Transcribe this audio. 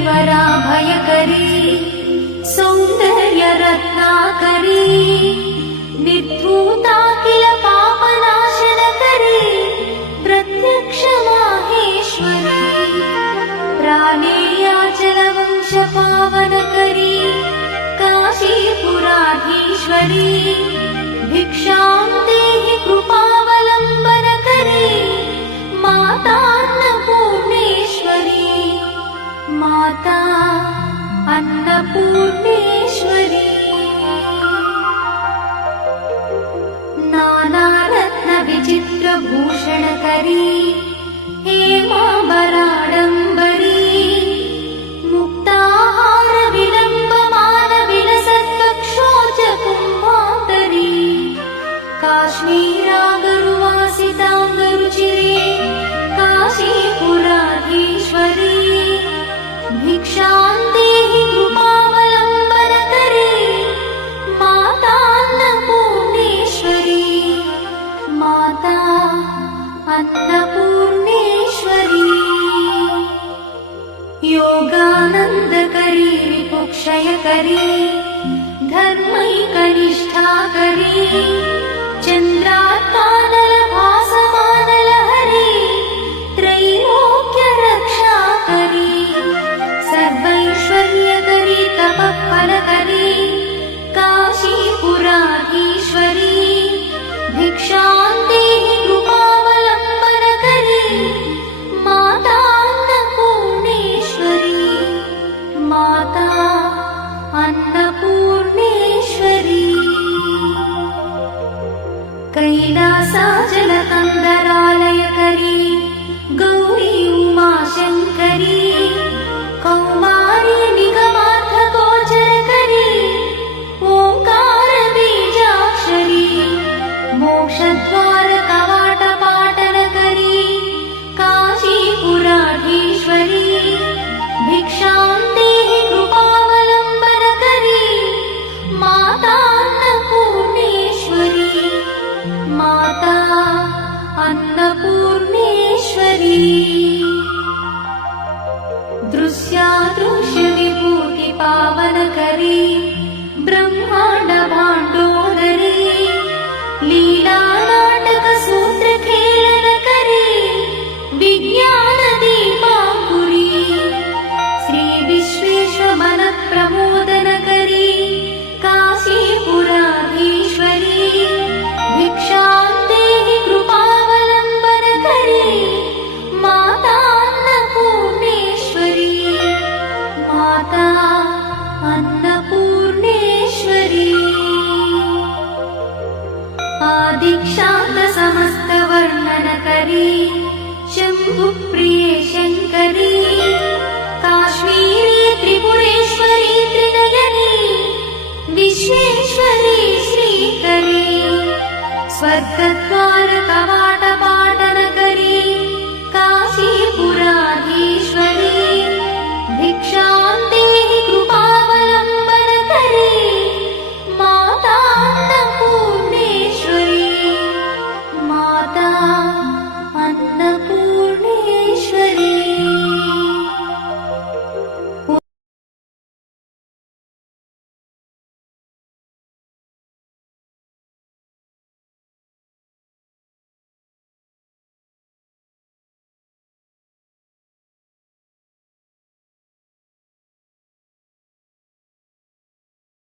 करीवरा भयकरी सौंदर्य रत्नाकरी निर्धूता किल पापनाशनकरी प्रत्यक्ष माहेश्वरी प्राणेयाचलवंश पावनकरी काशीपुराधीश्वरी भिक्षां देहि कृपावलम्बनकरी मातान्नपूर्णेश्वरी माता अन्नपूर्णेश्वरी नानारत्न विचित्रभूषणकरी हेमाम्बराडम्बरी मुक्ताहार विलम्बमान विलसत्कक्षोच कुम्भान्तरी काश्मीरागरुवासिताङ्गरुचिरे काशीपुराधीश्वरी भिक्षां देहि कृपावलम्बनकरी मातान्नपूर्णेश्वरी माता अन्नपूर्णेश्वरी योगानन्दकरी विपुक्षयकरी धर्मैकनिष्ठाकरी चन्द्रात्मानलभासमानलहरी त्रैलोक्यरक्षाकरी सर्वैश्वर्यकरी तपःफलकरी काशीपुराधीश्वरी भिक्षां देहि कृपावलम्बनकरी मातान्नपूर्णेश्वरी माता अन्नपूर्णेश्वरी कैलासाचलकन्दरालयकरी गौरी उमाशङ्करी कौमारी निगमार्थगोचरकरी ओङ्कारबीजाक्षरी मोक्षद्वारकवाटपाटनकरी काशीपुराधीश्वरी भिक्षां देहि कृपावलम्बनकरी मातान्नपूर्णेश्वरी माता अन्नपूर्णेश्वरी दृश्यादृश्यविभूतिपावनकरी ब्रह्माण्डभाण्डोदरी लीलानाटकसूत्रखेलनकरी विज्ञानदीपाङ्कुरी श्रीविश्वेश्वरमनःप्रमोदनकरी काशीपुराधीश्वरी भिक्षां देहि कृपावलम्बनकरी मातान्नपूर्णेश्वरी माता अन्नपूर्णेश्वरी आदिक्षान्तसमस्तवर्णनकरी शम्भुप्रिये शङ्करी काश्मीरी त्रिपुरेश्वरी त्रिनयनी विश्वेश्वरी श्रीकरी स्वर्गद्वारकवाट